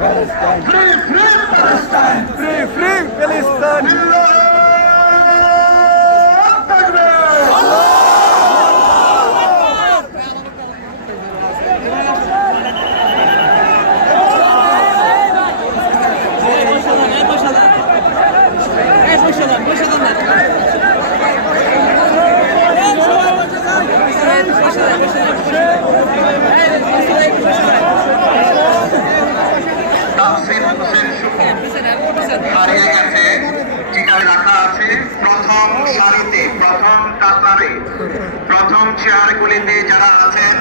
Palestine! Free, free Palestine! Free, free Palestine! Başla da, başla da. হারিয়ে গেছে ঠিকায় রাখা আছে প্রথম সারিতে প্রথম কাতারে প্রথম চেয়ারগুলিতে যারা আছেন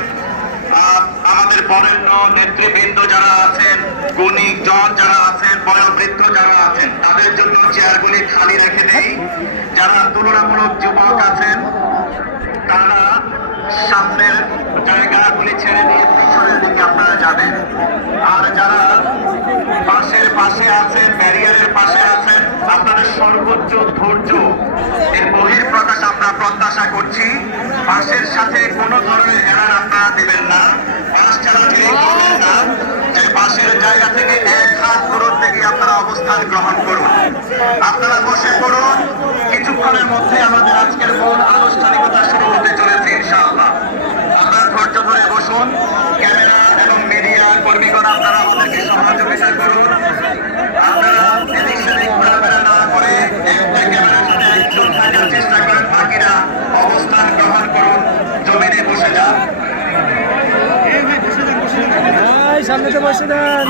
আমাদের বরেণ্য নেতৃবৃন্দ যারা আছেন গুণিক জন যারা আছেন বয়োবৃদ্ধ যারা আছেন তাদের জন্য চেয়ারগুলি খালি রেখে দেই যারা তুলনামূলক যুবক আছেন তারা সামনের জায়গাগুলি ছেড়ে দিয়ে পিছনের দিকে আপনারা যাবেন আর যারা পাশের পাশে আছেন ব্যারিয়ারের পাশে আপনাদের সর্বোচ্চ ধৈর্য এর বহির প্রকাশ আমরা প্রত্যাশা করছি। বাসের সাথে কোনো ধরনের এরার আপনারা দেবেন না। বাস ছাড়া না। যে বাসের জায়গা থেকে এক হাত দূরত্বে গিয়ে আপনারা অবস্থান গ্রহণ করুন। আপনারা বসে পড়ুন। কিছুক্ষণের মধ্যে আমাদের আজকের মূল আনুষ্ঠানিকতা সামনেতে বসে দেন।